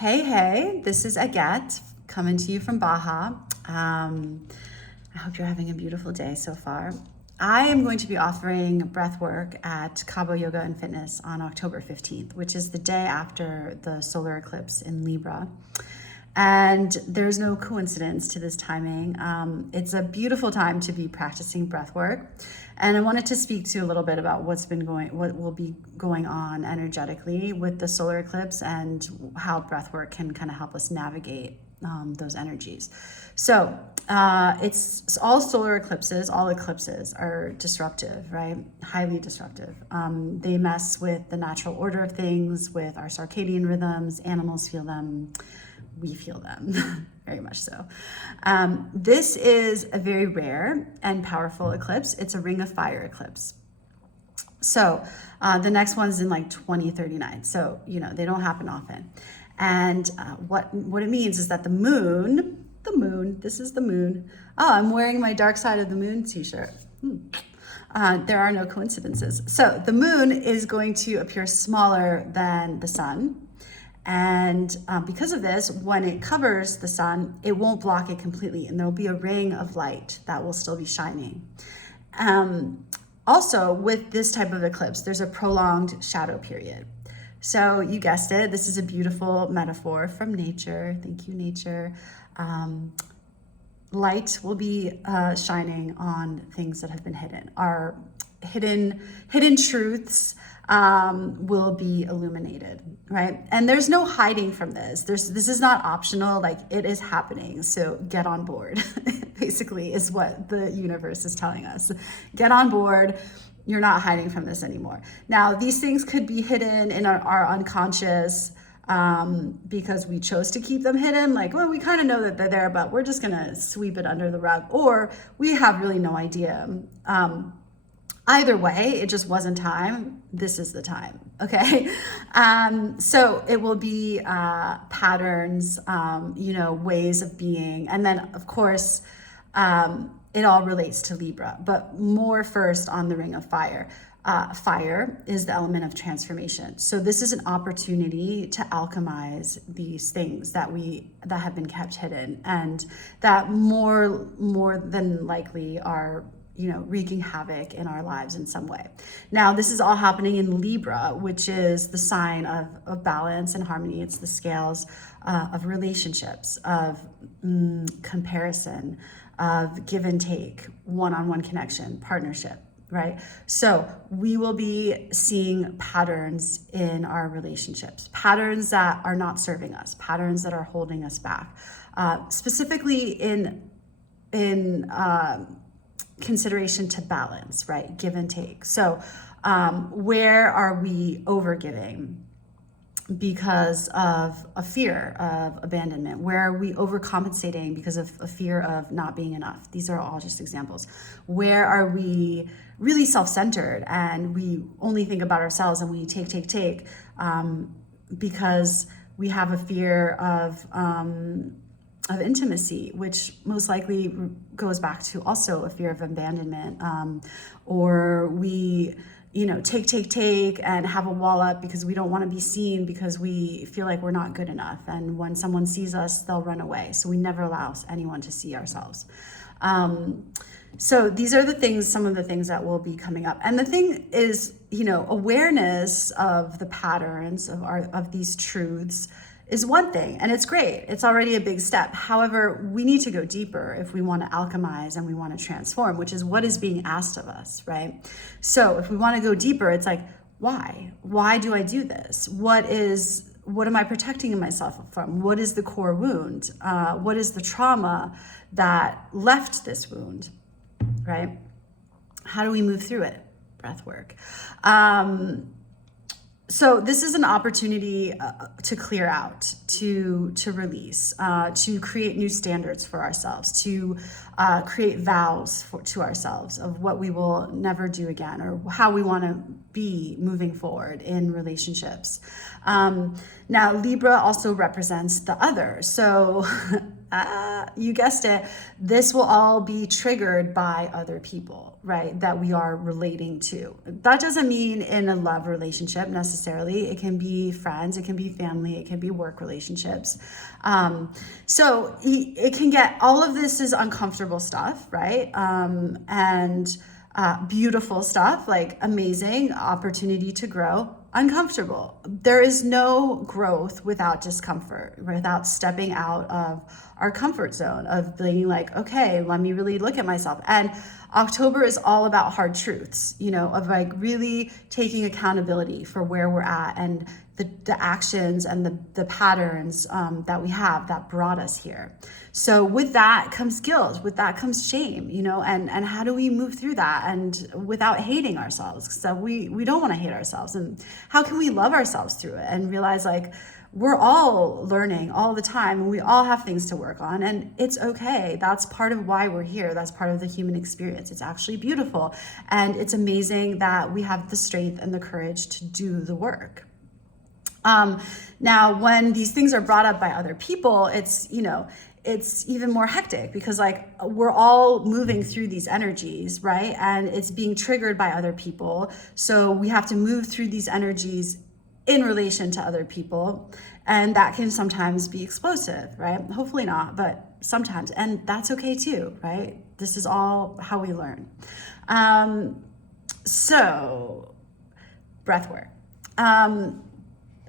Hey, this is Agathe coming to you from Baja. I hope you're having a beautiful day so far. I am going to be offering breathwork at Cabo Yoga and Fitness on October 15th, which is the day after the solar eclipse in Libra. And there's no coincidence to this timing. It's a beautiful time to be practicing breath work. And I wanted to speak to you a little bit about what will be going on energetically with the solar eclipse and how breath work can kind of help us navigate those energies. So it's all solar eclipses, all eclipses are disruptive, right? Highly disruptive. They mess with the natural order of things, with our circadian rhythms. Animals feel them. We feel them very much so. This is a very rare and powerful eclipse. It's a ring of fire eclipse. So the next one's in like 2039. So, they don't happen often. And what it means is that the moon, this is the moon. Oh, I'm wearing my Dark Side of the Moon t-shirt. There are no coincidences. So the moon is going to appear smaller than the sun. And because of this, when it covers the sun, it won't block it completely, and there'll be a ring of light that will still be shining. Also, with this type of eclipse, there's a prolonged shadow period. So you guessed it, this is a beautiful metaphor from nature. Thank you, nature. Light will be shining on things that have been hidden. Our hidden truths will be illuminated, right? And there's no hiding from this. This is not optional, like it is happening. So get on board, basically is what the universe is telling us. Get on board. You're not hiding from this anymore. Now, these things could be hidden in our unconscious because we chose to keep them hidden. Like, well, we kind of know that they're there, but we're just gonna sweep it under the rug, or we have really no idea. Either way, it just wasn't time. This is the time, okay? So it will be patterns, ways of being. And then, of course, it all relates to Libra, but more first on the ring of fire. Fire is the element of transformation. So this is an opportunity to alchemize these things that have been kept hidden and that more than likely are wreaking havoc in our lives in some way. Now, this is all happening in Libra, which is the sign of balance and harmony. It's the scales of relationships, of comparison, of give and take, one-on-one connection, partnership, right? So we will be seeing patterns in our relationships, patterns that are not serving us, patterns that are holding us back, specifically in consideration to balance, right? Give and take. So where are we overgiving because of a fear of abandonment? Where are we overcompensating because of a fear of not being enough? These are all just examples. Where are we really self-centered and we only think about ourselves and we take because we have a fear of intimacy, which most likely goes back to also a fear of abandonment, or we take and have a wall up because we don't want to be seen because we feel like we're not good enough, and when someone sees us they'll run away, so we never allow anyone to see ourselves. So these are some of the things that will be coming up. And the thing is, awareness of the patterns of these truths is one thing, and it's great. It's already a big step. However, we need to go deeper if we want to alchemize and we want to transform, which is what is being asked of us, right? So if we want to go deeper, it's like, why? Why do I do this? What am I protecting myself from? What is the core wound? What is the trauma that left this wound, right? How do we move through it? Breath work. So this is an opportunity to clear out, to release, to create new standards for ourselves, to create vows to ourselves of what we will never do again, or how we want to be moving forward in relationships. Now, Libra also represents the other. So you guessed it, this will all be triggered by other people, right? That we are relating to. That doesn't mean in a love relationship necessarily. It can be friends, it can be family, it can be work relationships. So it can get, all of this is uncomfortable stuff, right? And beautiful stuff, like amazing opportunity to grow. Uncomfortable. There is no growth without discomfort, without stepping out of our comfort zone, of being like, okay, let me really look at myself. And October is all about hard truths, you know, of like really taking accountability for where we're at and the actions and the patterns that we have that brought us here. So with that comes guilt, with that comes shame, you know, and how do we move through that and without hating ourselves? So we don't want to hate ourselves. And how can we love ourselves through it and realize like we're all learning all the time and we all have things to work on, and it's okay. That's part of why we're here. That's part of the human experience. It's actually beautiful. And it's amazing that we have the strength and the courage to do the work. Now, when these things are brought up by other people, it's, you know, it's even more hectic because like we're all moving through these energies, right? And it's being triggered by other people. So we have to move through these energies in relation to other people. And that can sometimes be explosive, right? Hopefully not, but sometimes. And that's okay too, right? This is all how we learn. So breath work.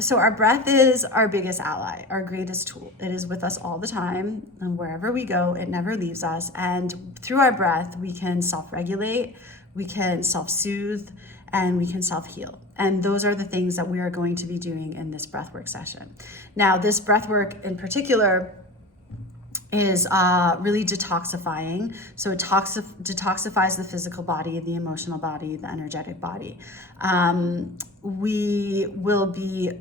So our breath is our biggest ally, our greatest tool. It is with us all the time, and wherever we go, it never leaves us. And through our breath, we can self-regulate, we can self-soothe, and we can self-heal. And those are the things that we are going to be doing in this breathwork session. Now, this breathwork in particular is really detoxifying. So it detoxifies the physical body, the emotional body, the energetic body. We will be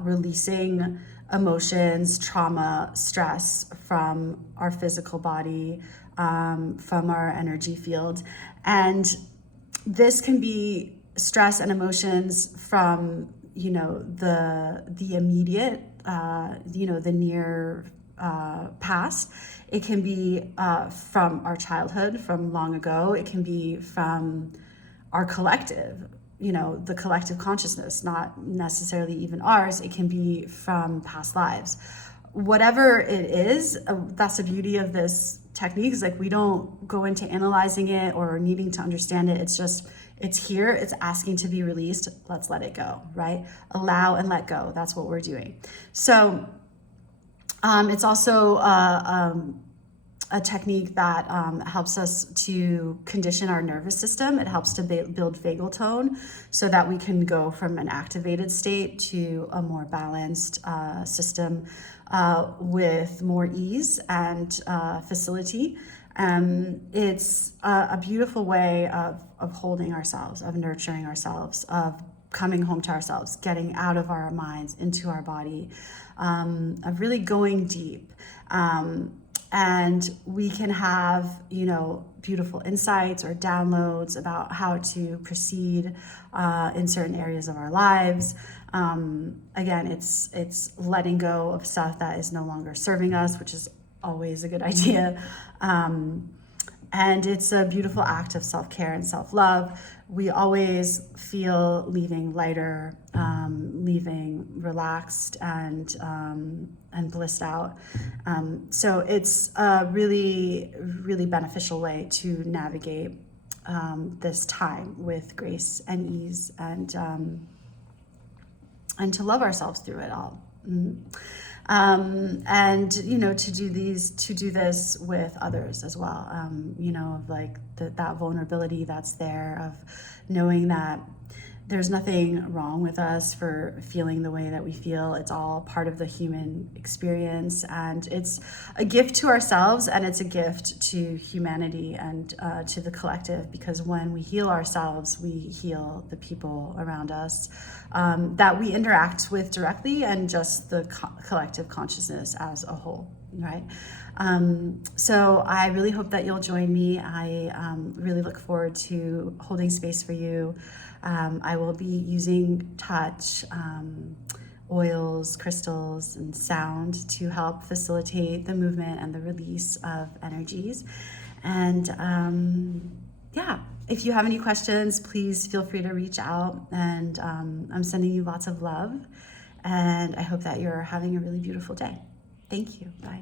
releasing emotions, trauma, stress from our physical body, from our energy field. And this can be stress and emotions from, you know, the immediate, you know, the near past. It can be from our childhood, from long ago. It can be from our collective, you know, the collective consciousness, not necessarily even ours. It can be from past lives. Whatever it is, that's the beauty of this technique, is like we don't go into analyzing it or needing to understand it. It's just, it's here, it's asking to be released. Let's let it go, right? Allow and let go. That's what we're doing. So it's also a technique that helps us to condition our nervous system. It helps to build vagal tone so that we can go from an activated state to a more balanced system with more ease and facility. It's a beautiful way of holding ourselves, of nurturing ourselves, of coming home to ourselves, getting out of our minds, into our body, of really going deep. And we can have, you know, beautiful insights or downloads about how to proceed in certain areas of our lives. Again, it's letting go of stuff that is no longer serving us, which is always a good idea. And it's a beautiful act of self-care and self-love. We always feel leaving lighter, leaving relaxed and blissed out. So it's a really, really beneficial way to navigate this time with grace and ease, and to love ourselves through it all. And you know, to do this with others as well, you know, of like that vulnerability that's there, of knowing that there's nothing wrong with us for feeling the way that we feel. It's all part of the human experience, and it's a gift to ourselves, and it's a gift to humanity and to the collective, because when we heal ourselves, we heal the people around us that we interact with directly, and just the collective consciousness as a whole, right? So I really hope that you'll join me. I really look forward to holding space for you. I will be using touch, oils, crystals, and sound to help facilitate the movement and the release of energies. And yeah, if you have any questions, please feel free to reach out. And I'm sending you lots of love. And I hope that you're having a really beautiful day. Thank you. Bye.